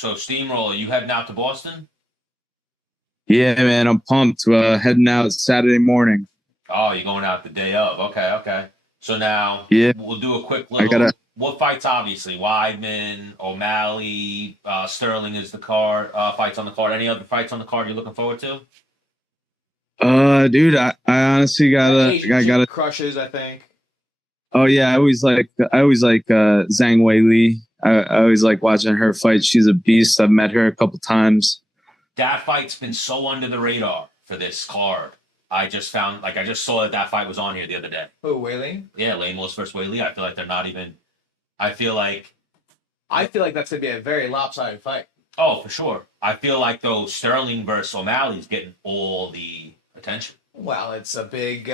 So Steamroller, you heading out to Boston? Yeah, man, I'm pumped. Heading out Saturday morning. Oh, you're going out the day of. Okay, okay. So now Yeah, we'll do a quick I gotta. little. What fights? Obviously, Weidman, O'Malley, Sterling is the card. Fights on the card. Any other fights on the card you're looking forward to? Dude, I honestly Asian I chick gotta. crushes, I think. Oh yeah, I always like Zhang Wei Li. I always like watching her fight. She's a beast. I've met her a couple times. That fight's been so under the radar for this card. I just saw that fight was on here the other day. Oh, Whaley? Yeah, Lane Willis versus Whaley. I feel like they're not even. I feel like. I feel like that's going to be a very lopsided fight. Oh, for sure. I feel like though Sterling versus O'Malley is getting all the attention. Well, it's a big,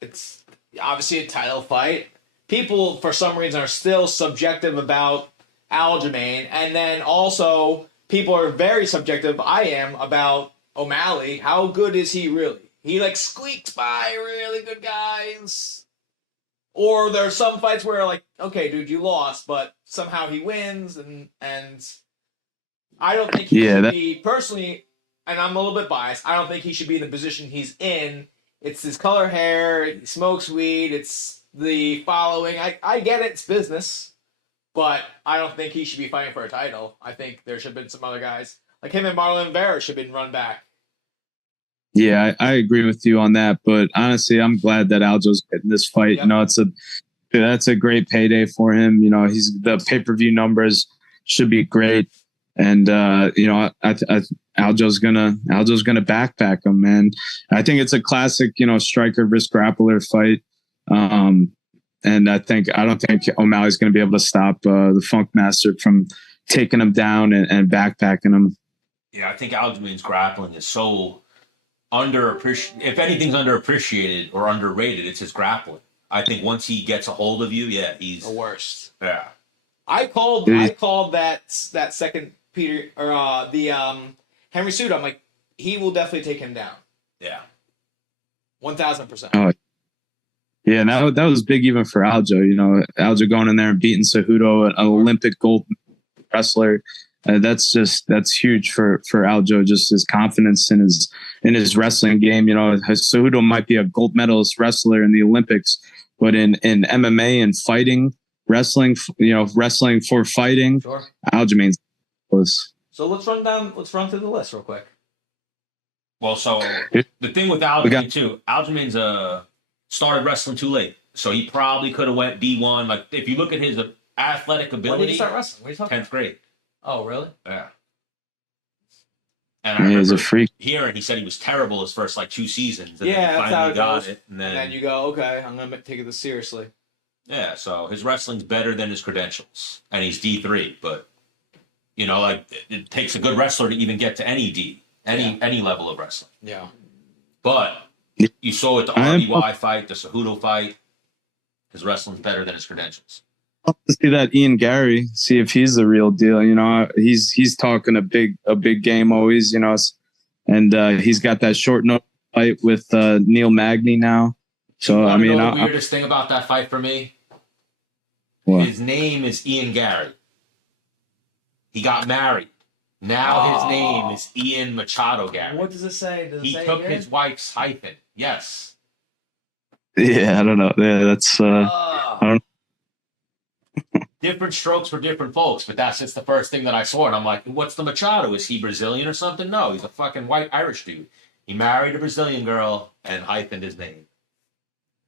it's obviously a title fight. People, for some reason, are still subjective about Aljamain. And then also, people are very subjective, I am, about O'Malley. How good is he really? He, like, squeaks by really good guys. Or there's some fights where, like, okay, dude, you lost, but somehow he wins, and I don't think he Yeah, should that. be, personally, and I'm a little bit biased, I don't think he should be in the position he's in. It's his color hair, he smokes weed, it's the following. I get it, it's business, but I don't think he should be fighting for a title. I think there should have been some other guys. Like him and Marlon Vera should have been run back. Yeah, I agree with you on that. But honestly, I'm glad that Aljo's getting this fight. Yep. That's a great payday for him. He's the pay-per-view numbers should be great, and Aljo's gonna backpack him, man. I think it's a classic, striker versus grappler fight. And I don't think O'Malley's going to be able to stop the Funk Master from taking him down and backpacking him. Yeah, I think Aljamain's grappling is so underappreciated. If anything's underappreciated or underrated, it's his grappling. I think once he gets a hold of you, yeah, he's The worst. yeah. I called that second Peter or the Henry Suda. I'm like, he will definitely take him down. Yeah. 1,000%. Oh, yeah, and that was big even for Aljo. Aljo going in there and beating Cejudo, an Olympic gold wrestler. That's huge for Aljo. Just his confidence in his wrestling game. Cejudo might be a gold medalist wrestler in the Olympics, but in MMA and fighting, wrestling for fighting, Sure. Aljamain's close. So let's run through the list real quick. Well, so the thing with Aljamain too, Aljamain's started wrestling too late, so he probably could have went D1. Like if you look at his athletic When did ability, he start wrestling? What are you talking 10th grade. Oh, really? Yeah. And I He's remember a freak. hearing he said he was terrible his first like 2 seasons, and Yeah, then he that's how finally it got goes. it, and And then you go, okay, I'm gonna take this seriously. yeah. So his wrestling's better than his credentials, and he's D3. But like it takes a good wrestler to even get to any D, any level of wrestling. Yeah. But you saw it the I'm RBY fight, the Cejudo fight. His wrestling's better than his credentials. pumped to see that Ian Gary, see if he's the real deal. He's talking a big game always. And he's got that short note fight with Neil Magny now. So I mean, the weirdest thing about that fight for me, what? his name is Ian Gary. He got married. Now his name is Ian Machado Gary. What does it say? Does it He say took here? his wife's hyphen. Yes. Yeah, I don't know. Yeah, that's Oh. I don't. Different strokes for different folks, but that's just the first thing that I saw. And I'm like, what's the Machado? Is he Brazilian or something? No, he's a fucking white Irish dude. He married a Brazilian girl and hyphened his name.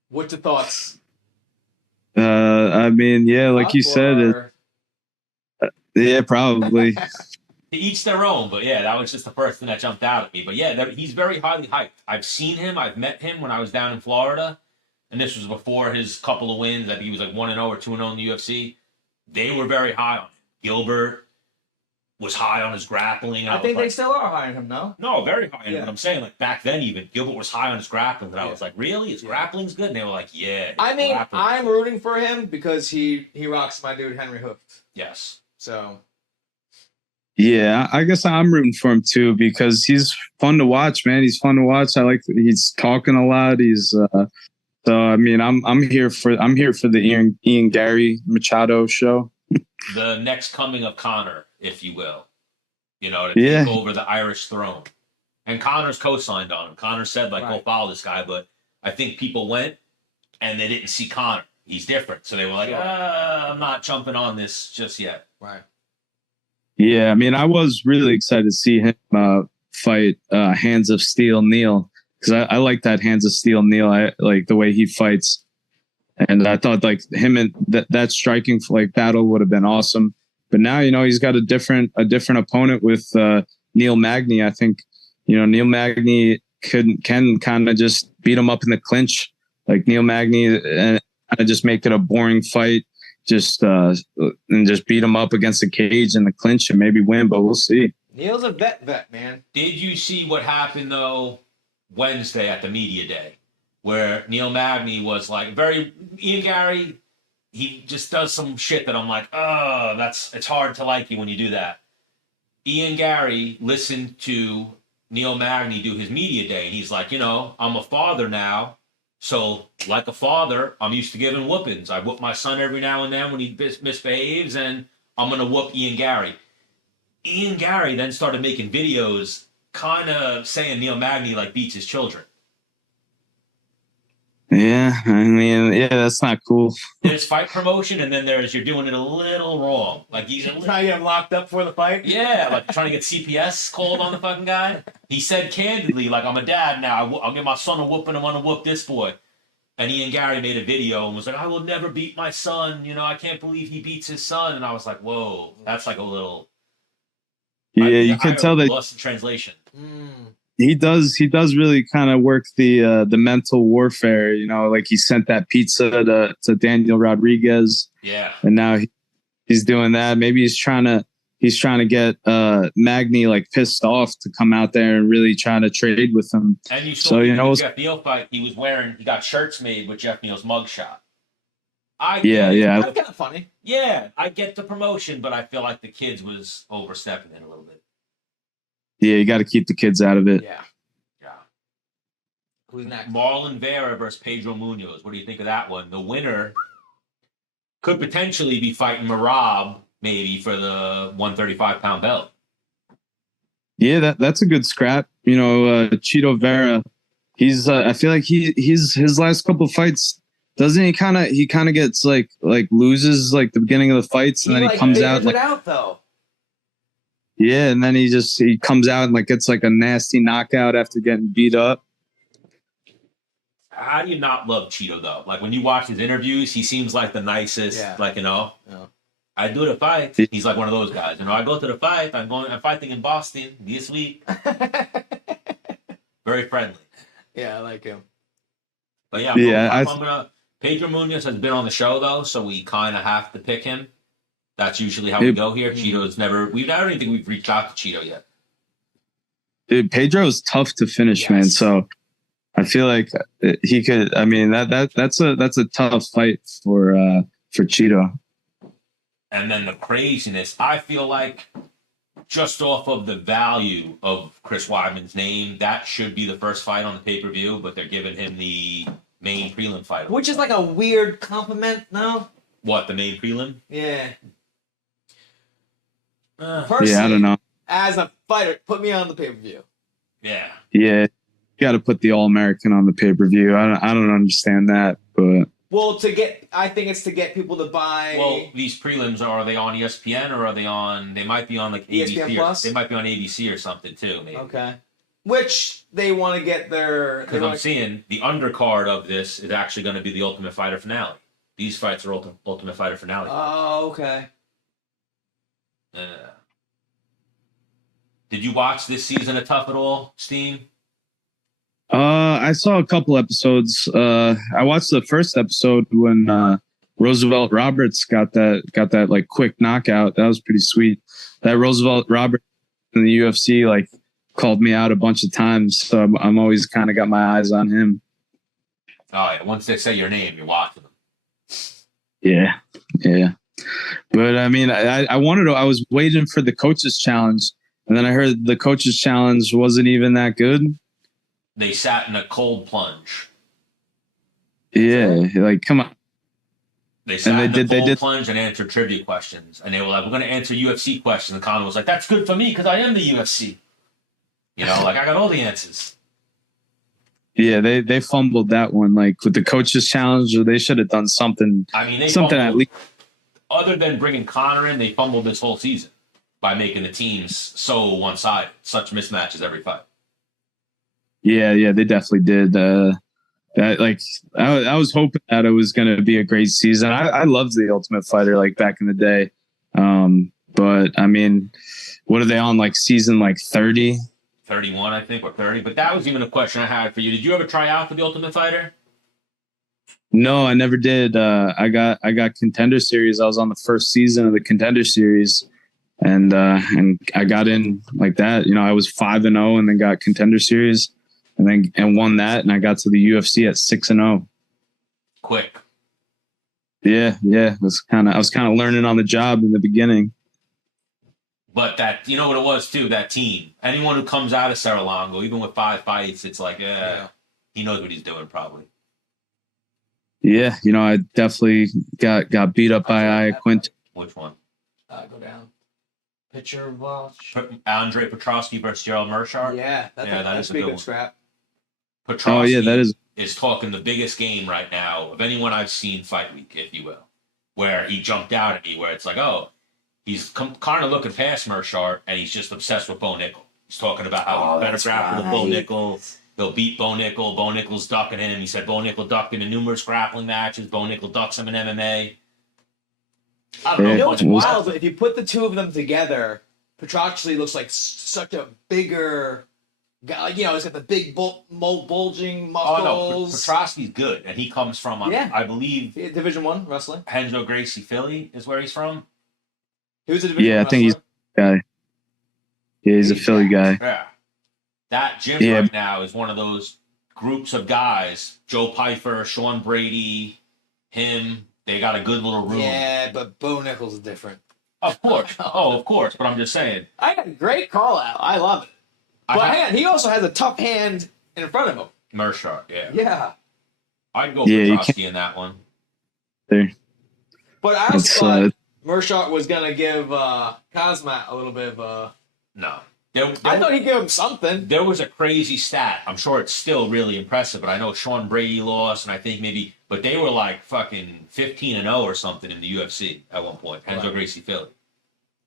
What's your thoughts? I mean, yeah, like you said, yeah, probably. To each their own, but yeah, that was just the first thing that jumped out at me. But yeah, he's very highly hyped. I've seen him. I've met him when I was down in Florida, and this was before his couple of wins. I think he was like 1-0 or 2-0 in the UFC. They were very high on him. Gilbert was high on his grappling. I think they still are high on him, no? No, very high on him. Yeah. But I'm saying, like, back then even, Gilbert was high on his grappling. And I was like, really? His grappling's good? And they were like, yeah. I mean, grappling. I'm rooting for him because he rocks my dude Henry Hooft. Yes. So Yeah, I guess I'm rooting for him too because he's fun to watch, man. He's fun to watch. He's talking a lot. So I mean, I'm here for the Ian Gary Machado show. The next coming of Connor if you will, to Yeah. take over the Irish throne. And Connor's co-signed on him. Connor said, like, go follow this guy. But I think people went and they didn't see Connor. He's different. So they were like, I'm not jumping on this just yet. Right. Yeah, I mean, I was really excited to see him fight Hands of Steel Neil, because I like that Hands of Steel Neil. I like the way he fights, and I thought like him and that striking like battle would have been awesome. But now he's got a different opponent with Neil Magny. I think Neil Magny can kind of just beat him up in the clinch, like Neil Magny, and kind of just make it a boring fight. And just beat him up against the cage in the clinch and maybe win, but we'll see. Neil's a vet, man. Did you see what happened though Wednesday at the media day, where Neil Magny was like Ian Gary? He just does some shit that I'm like, it's hard to like you when you do that. Ian Gary listened to Neil Magny do his media day, and he's like, I'm a father now. So, like a father, I'm used to giving whoopings. I whoop my son every now and then when he misbehaves, and I'm going to whoop Ian Gary. Ian Gary then started making videos kind of saying Neil Magny like beats his children. Yeah, I mean, that's not cool. There's fight promotion, and then there's you're doing it a little wrong. Like he's trying to get him locked up for the fight? Yeah, like trying to get CPS called on the fucking guy. He said candidly, like, I'm a dad now. I'll give my son a whooping. I'm going to whoop this boy. And Ian Gary made a video and was like, I will never beat my son. I can't believe he beats his son. And I was like, whoa, that's like a little... Yeah, you can tell that... Lost in translation. He does really kind of work the mental warfare, like he sent that pizza to Daniel Rodriguez. Yeah. And now he's doing that. Maybe he's trying to get Magny like pissed off to come out there and really try to trade with him. And you saw the Jeff Neal fight, he got shirts made with Jeff Neal's mugshot. Yeah. That's kind of funny. Yeah, I get the promotion, but I feel like the kids was overstepping it a little bit. Yeah, you got to keep the kids out of it. Yeah. Who's next? Marlon Vera versus Pedro Munoz. What do you think of that one? The winner could potentially be fighting Marab, maybe, for the 135-pound belt. Yeah, that's a good scrap. Chito Vera, he's I feel like he's his last couple of fights, doesn't he kind of gets like loses like the beginning of the fights, and then he comes out like out though. Yeah, and then he comes out and like gets like a nasty knockout after getting beat up. How do you not love Chito though? Like when you watch his interviews, he seems like the nicest. Yeah. Like Yeah. I do the fight. He's like one of those guys. I go to the fight. I'm fighting in Boston this week. Very friendly. Yeah, I like him. But yeah, I'm gonna. Pedro Munoz has been on the show though, so we kind of have to pick him. That's usually how we go here. Cheeto's never. I don't even think we've reached out to Chito yet. Dude, Pedro is tough to finish, man. So I feel like he could. I mean, that's a tough fight for Chito. And then the craziness. I feel like just off of the value of Chris Weidman's name, that should be the first fight on the pay-per-view, but they're giving him the main prelim fight. Which is like a weird compliment now. What, the main prelim? Yeah. Personally, I don't know. As a fighter, put me on the pay-per-view. Yeah. Yeah. You got to put the All-American on the pay-per-view. I don't understand that, but... Well, I think it's to get people to buy... Well, these prelims, are they on ESPN or are they on... They might be on like ESPN ABC. They might be on ABC or something too, maybe. Okay. Which they want to get their... Because I'm seeing the undercard of this is actually going to be the Ultimate Fighter finale. These fights are Ultimate Fighter finale. Oh, okay. Did you watch this season of Tough at All, Steam? I saw a couple episodes. I watched the first episode when Roosevelt Roberts got that like quick knockout. That was pretty sweet. That Roosevelt Roberts in the UFC like called me out a bunch of times, so I'm always kind of got my eyes on him. Oh yeah, once they say your name, you're watching them. Yeah. But I mean, I was waiting for the coaches challenge, and then I heard the coaches challenge wasn't even that good. They sat in a cold plunge. Yeah, like come on. They sat they in the did. They cold did. plunge and answered trivia questions, and they were like, "We're going to answer UFC questions." And Conor was like, "That's good for me because I am the UFC." You know, like I got all the answers. Yeah, they fumbled that one. Like with the coaches challenge, or they should have done something. I mean, they Something fumbled, at least. other than bringing Conor in, they fumbled this whole season by making the teams so one-sided, such mismatches every fight. Yeah, they definitely did. That like I was hoping that it was going to be a great season. I loved the Ultimate Fighter like back in the day, but I mean, what are they on like season like 30? 31, I think, or 30. But that was even a question I had for you. Did you ever try out for the Ultimate Fighter? No, I never did. I got Contender Series. I was on the first season of the Contender Series, and I got in like that. You know, I was 5-0, and then got Contender Series, and won that, and I got to the UFC at 6-0. Quick. Yeah. I was kind of learning on the job in the beginning. But that, you know what it was too, that team. Anyone who comes out of Serra-Longo, even with 5 fights, it's like, he knows what he's doing probably. Yeah, you know, I definitely got beat up by Iaquinta. Which one? Go down. Picture of Andre Petrosky versus Gerald Mershart. Yeah, that's a good scrap. Petrosky is talking the biggest game right now of anyone I've seen fight week, if you will, where he jumped out at me, where it's like, oh, he's kind of looking past Mershart, and he's just obsessed with Bo Nickel. He's talking about how he's better grapple with Bo Nickel. He'll beat Bo Nickel. Bo Nickel's ducking him. He said Bo Nickel ducked him in numerous grappling matches. Bo Nickel ducks him in MMA. I don't know. You know what's wild? If you put the two of them together, Petrosky looks like such a bigger guy. Like, you know, he's got the big bulging muscles. Oh, no. Petrosky's good, and he comes from, I believe, Division I wrestling. Henzo Gracie, Philly is where he's from. He was a Division I I think he's a guy. Yeah, he's a Philly guy. Yeah. That gym right now is one of those groups of guys. Joe Pyfer, Sean Brady, him. They got a good little room. Yeah, but Bo Nickel's different. Of course. Of course. But I'm just saying. I got a great call out. I love it. But he also has a tough hand in front of him. Mershart, yeah. Yeah. I'd go Petrosky in that one. There. But I also thought Mershart was going to give Kazmat a little bit of No. I thought he'd give him something. There was a crazy stat. I'm sure it's still really impressive, but I know Sean Brady lost, and I think but they were like fucking 15-0 or something in the UFC at one point. Henzo Gracie Philly.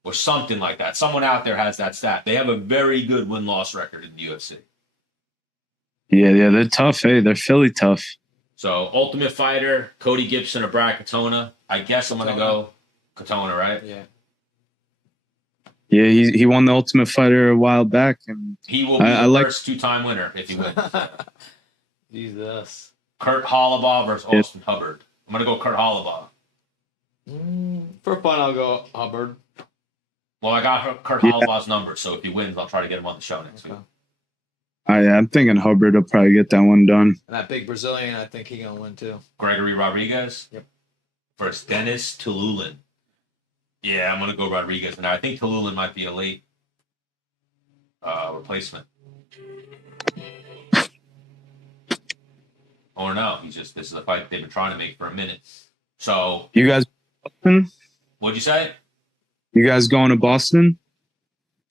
Or something like that. Someone out there has that stat. They have a very good win-loss record in the UFC. Yeah, they're tough. Hey, they're Philly tough. So, Ultimate Fighter, Cody Gibson or Brad Katona. I guess I'm going to go Katona, right? Yeah. Yeah, he won the Ultimate Fighter a while back, and he will be the first 2-time winner if he wins. Jesus. Kurt Hollabaugh versus Austin Hubbard. I'm gonna go Kurt Hollabaugh. For fun, I'll go Hubbard. Well, I got Kurt Hollabaugh's number, so if he wins, I'll try to get him on the show next week. I'm thinking Hubbard will probably get that one done. And that big Brazilian, I think he's gonna win too. Gregory Rodriguez. Yep. Versus Dennis Tululin. Yeah, I'm going to go Rodriguez. And I think Tululin might be a late replacement. Or no, this is a fight they've been trying to make for a minute. So. You guys, Boston? What'd you say? You guys going to Boston?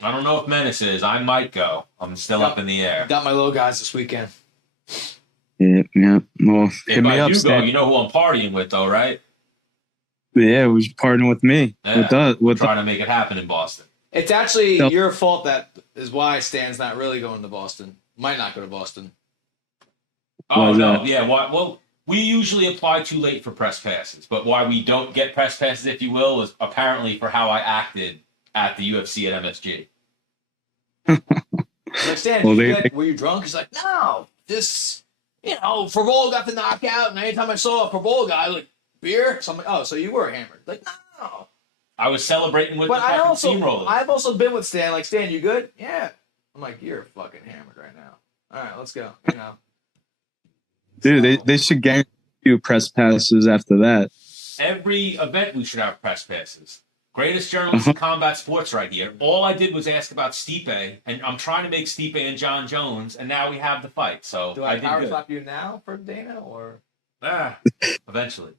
I don't know if Menace is. I might go. I'm still up in the air. Got my little guys this weekend. Yeah. Well, if I do go, you know who I'm partying with, though, right? Yeah, we should partner with me. Yeah, we're trying to make it happen in Boston. It's actually your fault that is why Stan's not really going to Boston. Might not go to Boston. Oh, no. Yeah, well, we usually apply too late for press passes. But why we don't get press passes, if you will, is apparently for how I acted at the UFC at MSG. Like, Stan, were you drunk? He's like, no, Frevola got the knockout, and anytime I saw a Frevola guy, like, beer? So I'm like, oh, so you were hammered. Like, no. I was celebrating with the fucking steamrollers. I've also been with Stan. Like, Stan, you good? Yeah. I'm like, you're fucking hammered right now. All right, let's go. Dude, they should guarantee you press passes after that. Every event we should have press passes. Greatest journalist in combat sports right here. All I did was ask about Stipe, and I'm trying to make Stipe and John Jones, and now we have the fight. So do I power slap you now for Dana, or? Eventually.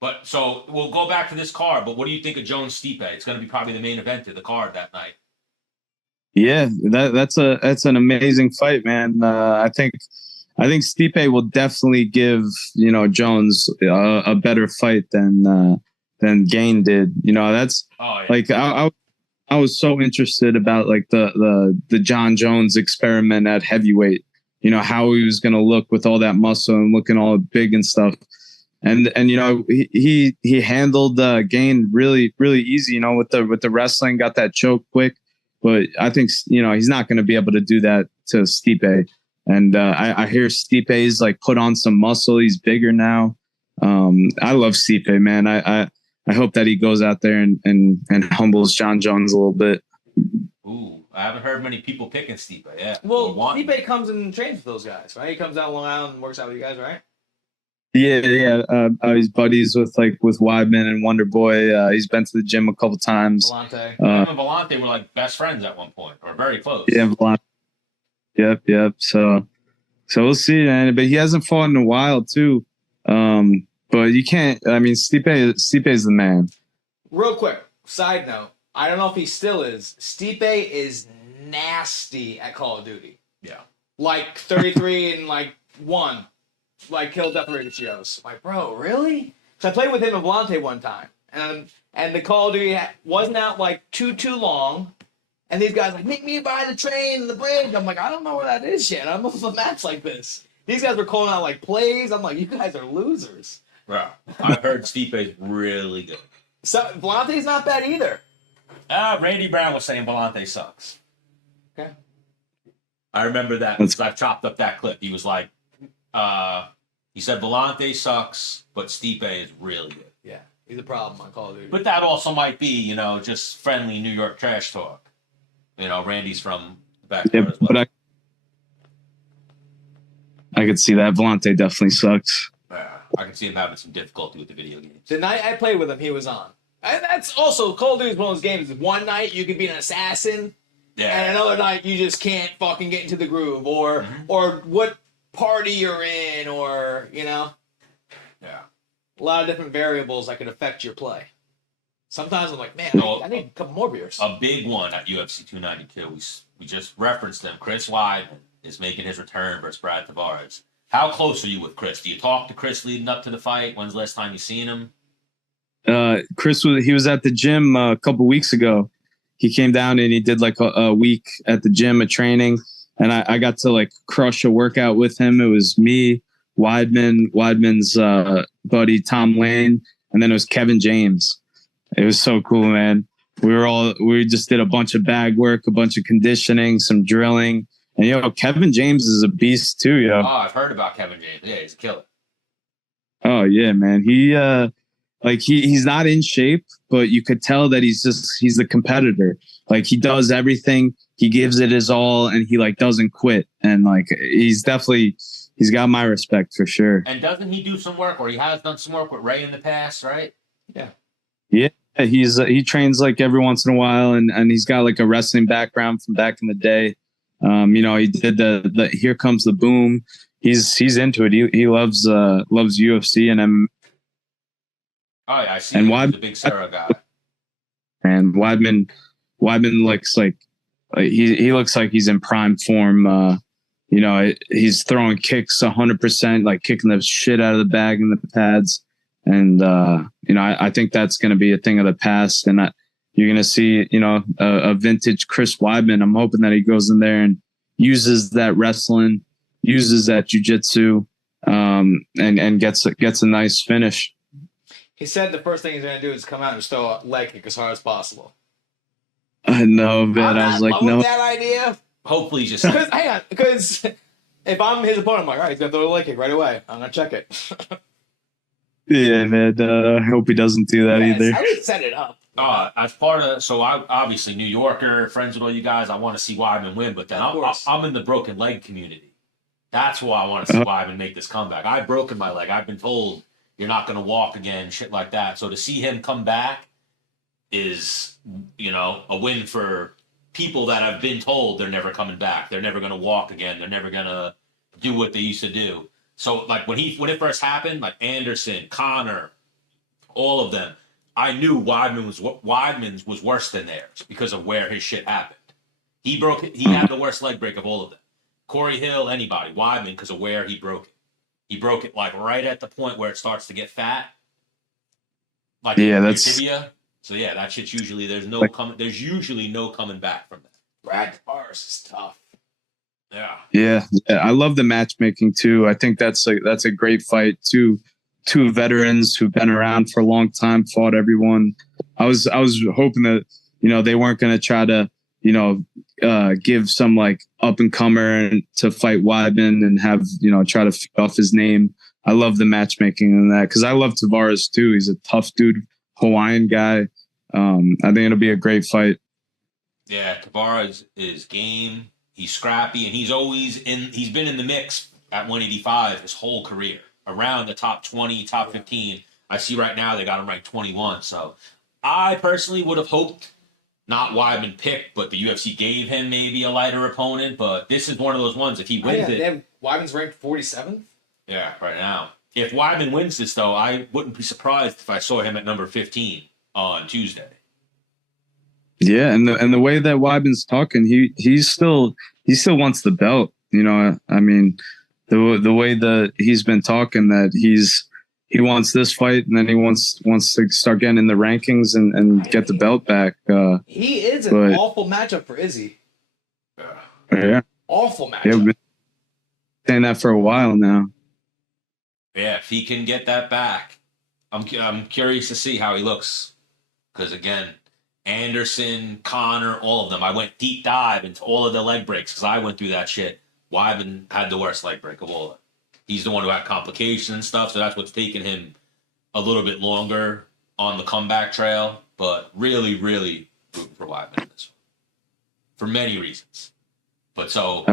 But so we'll go back to this card. But what do you think of Jones Stipe? It's going to be probably the main event of the card that night. Yeah, that's an amazing fight, man. I think Stipe will definitely give Jones a better fight than Gain did. That's like I was so interested about like the John Jones experiment at heavyweight. How he was going to look with all that muscle and looking all big and stuff. And he handled Gain really really easy. With the wrestling, got that choke quick. But I think he's not going to be able to do that to Stipe. And I hear Stipe's like put on some muscle. He's bigger now. I love Stipe, man. I hope that he goes out there and humbles John Jones a little bit. Ooh, I haven't heard many people picking Stipe. Yeah. Well, Stipe comes and trains with those guys, right? He comes down Long Island and works out with you guys, right? Yeah. He's buddies with Weidman and Wonder Boy. He's been to the gym a couple times. Vellante. Him and Vellante were like best friends at one point, or very close. Yeah, Vellante. Yep. So we'll see, man. But he hasn't fought in a while too. But you can't. I mean, Stipe is the man. Real quick, side note. I don't know if he still is. Stipe is nasty at Call of Duty. Yeah. Like 33 and like 1. Like kill death ratios. Like, bro, really? So I played with him in Vellante one time. And the Call of Duty wasn't out like too long. And these guys like, meet me by the train and the bridge. I'm like, I don't know where that is yet. I'm off a match like this. These guys were calling out like plays. I'm like, you guys are losers. Bro, I've heard Stipe's really good. So Vellante's not bad either. Randy Brown was saying Vellante sucks. Okay. I remember that because I've chopped up that clip. He was like, he said Vellante sucks, but Stipe is really good. Yeah, he's a problem on Call of Duty. But that also might be, just friendly New York trash talk. Randy's from the back there as well. But I could see that. Vellante definitely sucks. I can see him having some difficulty with the video games. The night I played with him, he was on. And that's also, Call of Duty is one of those games. One night you could be an assassin, and another night you just can't fucking get into the groove, or what party you're in, or, Yeah. A lot of different variables that could affect your play. Sometimes I'm like, man, I need a couple more beers. A big one at UFC 292. We just referenced him. Chris Weidman is making his return versus Brad Tavares. How close are you with Chris? Do you talk to Chris leading up to the fight? When's the last time you seen him? Chris was at the gym a couple weeks ago. He came down and he did like a week at the gym of training, and I got to like crush a workout with him. It was me, Weidman's buddy Tom Lane, and then it was Kevin James. It was so cool, man. We just did a bunch of bag work, a bunch of conditioning, some drilling. And Kevin James is a beast too, yo. Oh, I've heard about Kevin James. Yeah, he's a killer. Oh yeah, man. He's not in shape, but you could tell that he's the competitor. Like he does everything, he gives it his all, and he like doesn't quit. And like he's got my respect for sure. And doesn't he do some work, or he has done some work with Ray in the past, right? Yeah. Yeah, he trains like every once in a while, and he's got like a wrestling background from back in the day. He did the Here Comes the Boom. He's into it. He loves UFC and Oh yeah, I see. And He's a big Sarah guy. And Weidman looks like he looks like he's in prime form. He's throwing kicks 100%, like kicking the shit out of the bag in the pads. And I think that's going to be a thing of the past, and you're going to see a vintage Chris Weidman. I'm hoping that he goes in there and uses that wrestling, uses that jiu-jitsu, and gets a nice finish. He said the first thing he's going to do is come out and throw a leg kick as hard as possible. I know, man. I was like, no. That idea. Hopefully, just because if I'm his opponent, I'm like, all right, he's going to throw a leg kick right away. I'm going to check it. Yeah, man. I hope he doesn't do that either. I would set it up. As part of, so I obviously New Yorker, friends with all you guys. I want to see Weidman win, but then I'm in the broken leg community. That's why I want to see Weidman make this comeback. I've broken my leg. I've been told you're not going to walk again, shit like that. So to see him come back is, a win for people that have been told they're never coming back. They're never going to walk again. They're never going to do what they used to do. So like when it first happened, like Anderson, Connor, all of them. I knew Weidman's was worse than theirs because of where his shit happened. He had the worst leg break of all of them. Corey Hill, anybody, Weidman, because of where he broke it. He broke it like right at the point where it starts to get fat, like your tibia. So yeah, that shit's usually there's usually no coming back from that. Brad Tavares is tough. Yeah. I love the matchmaking too. I think that's a great fight. Two veterans who've been around for a long time, fought everyone. I was hoping that they weren't going to try to give some like up and comer to fight Weidman and have try to feed off his name. I love the matchmaking in that because I love Tavares too. He's a tough dude, Hawaiian guy. I think it'll be a great fight. Yeah, Tavares is game. He's scrappy, and he's been in the mix at 185 his whole career, around the top 20, top 15. I see right now they got him ranked 21. So I personally would have hoped not Weidman picked, but the UFC gave him maybe a lighter opponent. But this is one of those ones. If he wins Weidman's ranked 47th? Yeah, right now. If Weidman wins this, though, I wouldn't be surprised if I saw him at number 15 on Tuesday. Yeah, and the way that Weidman's talking, he still wants the belt. I mean, the way that he's been talking, that he wants this fight, and then he wants to start getting in the rankings and get the belt back. He is an awful matchup for Izzy. Yeah, awful matchup. Yeah, we've been saying that for a while now. Yeah, if he can get that back, I'm curious to see how he looks. Because again, Anderson, Connor, all of them. I went deep dive into all of the leg breaks because I went through that shit. Weidman had the worst leg break of all of them. He's the one who had complications and stuff, so that's what's taken him a little bit longer on the comeback trail. But really, really rooting for Weidman in this one. For many reasons. But so,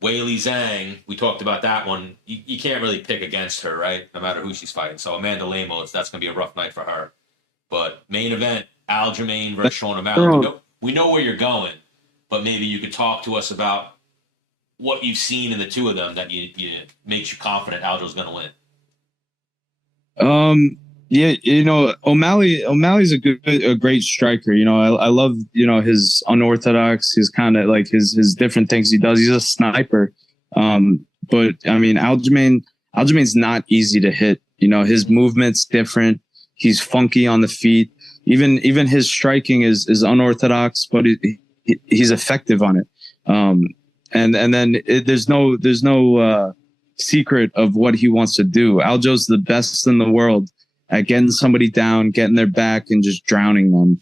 Weili Zhang, we talked about that one. You can't really pick against her, right? No matter who she's fighting. So Amanda Lemos, that's going to be a rough night for her. But main event, Aljamain versus Sean O'Malley. We know where you're going, but maybe you could talk to us about what you've seen in the two of them that makes you confident Aljo's going to win. Yeah, O'Malley's a great striker. I love his unorthodox, his kind of like his different things he does. He's a sniper. But I mean, Aljamain's not easy to hit. His movement's different. He's funky on the feet. Even his striking is unorthodox, but he's effective on it. And then there's no secret of what he wants to do. Aljo's the best in the world at getting somebody down, getting their back, and just drowning them.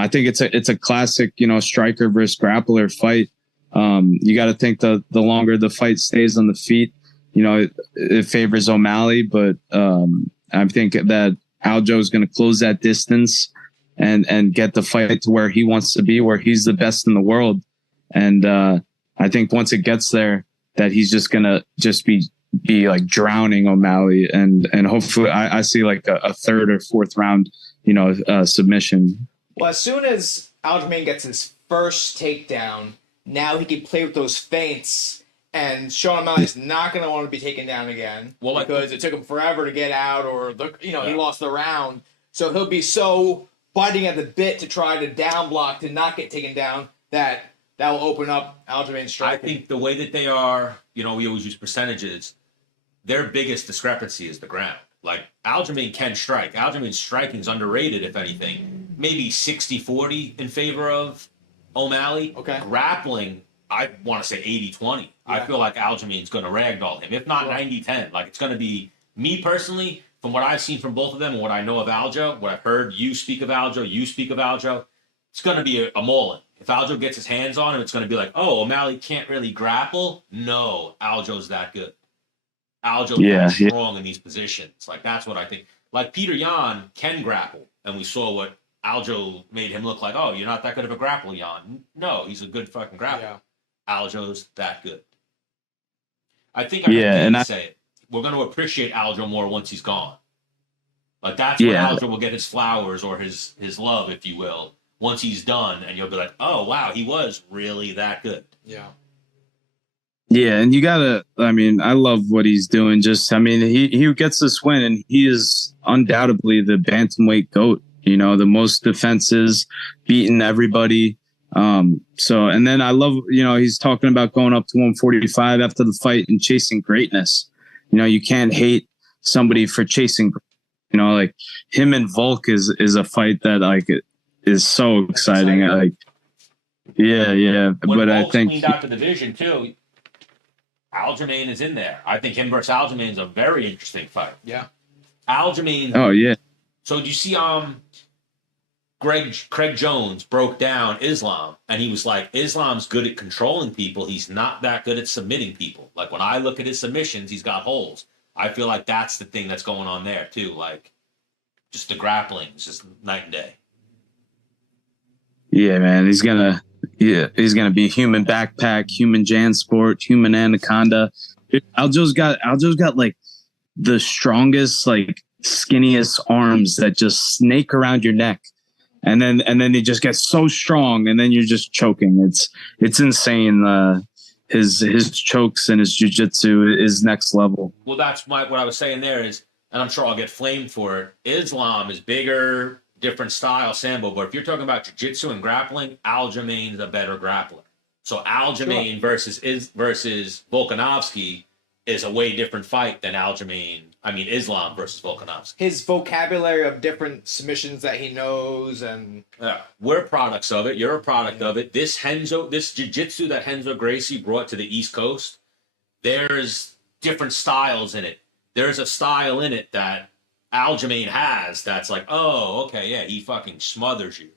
I think it's a classic, striker versus grappler fight. You got to think the longer the fight stays on the feet, it favors O'Malley, but I think that Aljo is going to close that distance and get the fight to where he wants to be, where he's the best in the world. And I think once it gets there, that he's just going to be like drowning O'Malley. And hopefully I see like a third or fourth round, submission. Well, as soon as Aljamain gets his first takedown, now he can play with those feints. And Sean O'Malley's not going to want to be taken down again because it took him forever to get out, or he lost the round. So he'll be so biting at the bit to try to down block to not get taken down that will open up Aljamain's striking. I think the way that they are, we always use percentages. Their biggest discrepancy is the ground. Like Aljamain can strike. Aljamain's striking is underrated, if anything. Maybe 60-40 in favor of O'Malley. Okay. Grappling, I want to say 80-20. Yeah. I feel like Aljamain's going to ragdoll him. If not 90-10, like it's going to be me personally, from what I've seen from both of them and what I know of Aljo, what I've heard you speak of Aljo, it's going to be a mauling. If Aljo gets his hands on him, it's going to be like, oh, O'Malley can't really grapple. No, Aljo's that good. Aljo's strong in these positions. Like, that's what I think. Like, Peter Yan can grapple, and we saw what Aljo made him look like. Oh, you're not that good of a grappler, Yan. No, he's a good fucking grappler. Yeah. Aljo's that good. I think I say it. We're going to appreciate Aljo more once he's gone. Like, that's when Aljo will get his flowers or his love, if you will, once he's done, and you'll be like, oh, wow, he was really that good. Yeah. Yeah, and you gotta. I mean, I love what he's doing. He gets this win, and he is undoubtedly the bantamweight goat. You know, the most defenses, beating everybody. So, and then I love, he's talking about going up to 145 after the fight and chasing greatness. You know, you can't hate somebody for chasing. You know, like him and Volk is a fight that like is so exciting. Like, yeah. When But I Volk's think cleaned out the division too, Aljamain is in there. I think him versus Aljamain is a very interesting fight. Yeah. Aljamain. Oh yeah. So do you see Craig Jones broke down Islam and he was like, Islam's good at controlling people. He's not that good at submitting people. Like when I look at his submissions, he's got holes. I feel like that's the thing that's going on there too. Like just the grappling is just night and day. Yeah, man. He's gonna be human backpack, human Jansport, human anaconda. Aljo's got like the strongest, like skinniest arms that just snake around your neck. And then he just gets so strong and then you're just choking. It's insane. His chokes and his jiu-jitsu is next level. Well, that's what I was saying there is, and I'm sure I'll get flamed for it. Islam is bigger, different style, Sambo. But if you're talking about jiu-jitsu and grappling, Aljamain is a better grappler. So Aljamain versus Volkanovski is a way different fight than Islam versus Volkanovski. His vocabulary of different submissions that he knows, and we're products of it. You're a product of it. This jiu-jitsu that Renzo Gracie brought to the East Coast, there's different styles in it. There's a style in it that Aljamain has that's like, oh, okay, yeah, he fucking smothers you.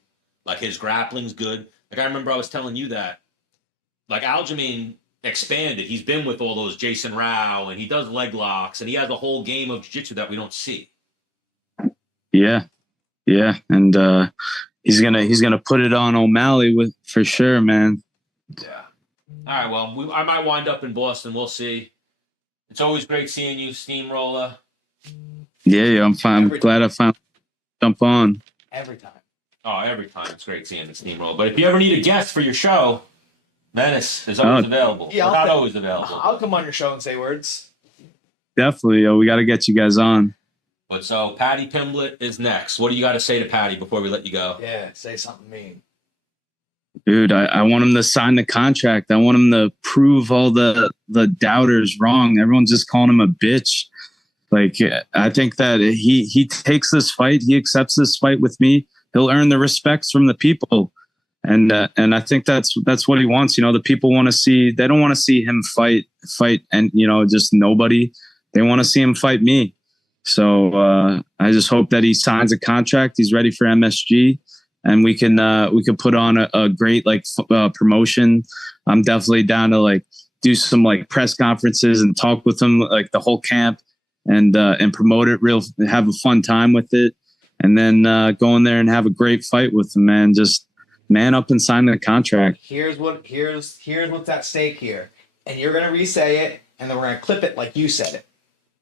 Like his grappling's good. Like I remember I was telling you that. Like Aljamain expanded. He's been with all those Jason Rao and he does leg locks and he has a whole game of jiu-jitsu that we don't see. Yeah. And he's gonna put it on O'Malley for sure, man. Yeah. All right. Well, I might wind up in Boston. We'll see. It's always great seeing you, Steamroller. Yeah. I'm fine. I'm glad I finally jump on. Every time. Oh, every time. It's great seeing the Steamroller. But if you ever need a guest for your show, Menace is always available. Yeah, not always available. I'll come on your show and say words. Definitely, yo. We got to get you guys on. But so Patty Pimblett is next. What do you got to say to Patty before we let you go? Yeah, say something mean. Dude, I want him to sign the contract. I want him to prove all the doubters wrong. Everyone's just calling him a bitch. Like, I think that he takes this fight. He accepts this fight with me. He'll earn the respects from the people. And I think that's what he wants. You know, the people want to see. They don't want to see him fight, and just nobody. They want to see him fight me. So I just hope that he signs a contract. He's ready for MSG, and we can put on a great promotion. I'm definitely down to do some press conferences and talk with him the whole camp and promote it. Have a fun time with it, and then go in there and have a great fight with him, man. Just man up and sign the contract. Here's what's at stake here. And you're gonna re-say it, and then we're gonna clip it like you said it.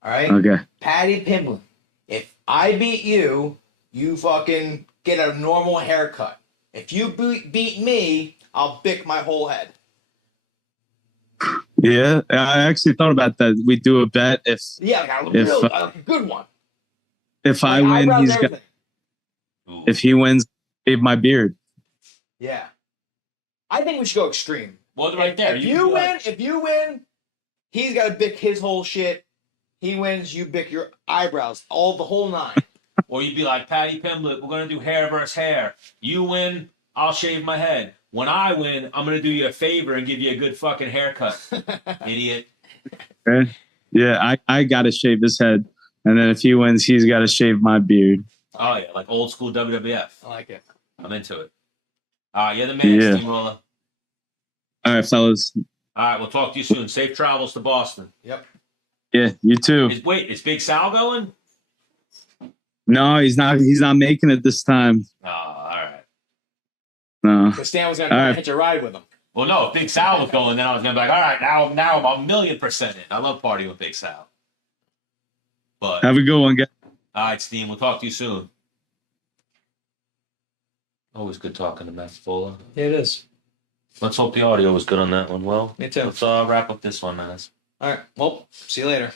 All right? Okay. Patty Pimblett. If I beat you, you fucking get a normal haircut. If you beat me, I'll bick my whole head. Yeah, I actually thought about that. We do a bet if a good one. If I win, if he wins, shave my beard. Yeah. I think we should go extreme. Well, right there. If you win, he's got to bick his whole shit. He wins, you bick your eyebrows, the whole nine. Or you'd be like, Patty Pimblett, we're going to do hair versus hair. You win, I'll shave my head. When I win, I'm going to do you a favor and give you a good fucking haircut. Idiot. Okay. Yeah, I got to shave his head. And then if he wins, he's got to shave my beard. Oh, yeah, like old school WWF. I like it. I'm into it. You're the man, Steamroller. All right, fellas. All right, we'll talk to you soon. Safe travels to Boston. Yep. Yeah, you too. Is Big Sal going? No, he's not. He's not making it this time. Oh, all right. No. Because Stan was going to hitch a ride with him. Well, no, if Big Sal was going, then I was going to be like, all right, now I'm 1,000,000% in. I love partying with Big Sal. But have a good one, guys. All right, Steam. We'll talk to you soon. Always good talking to Matt Frevola. It is. Let's hope the audio was good on that one. Well, Me too. Let's wrap up this one, Menace. All right. Well, see you later.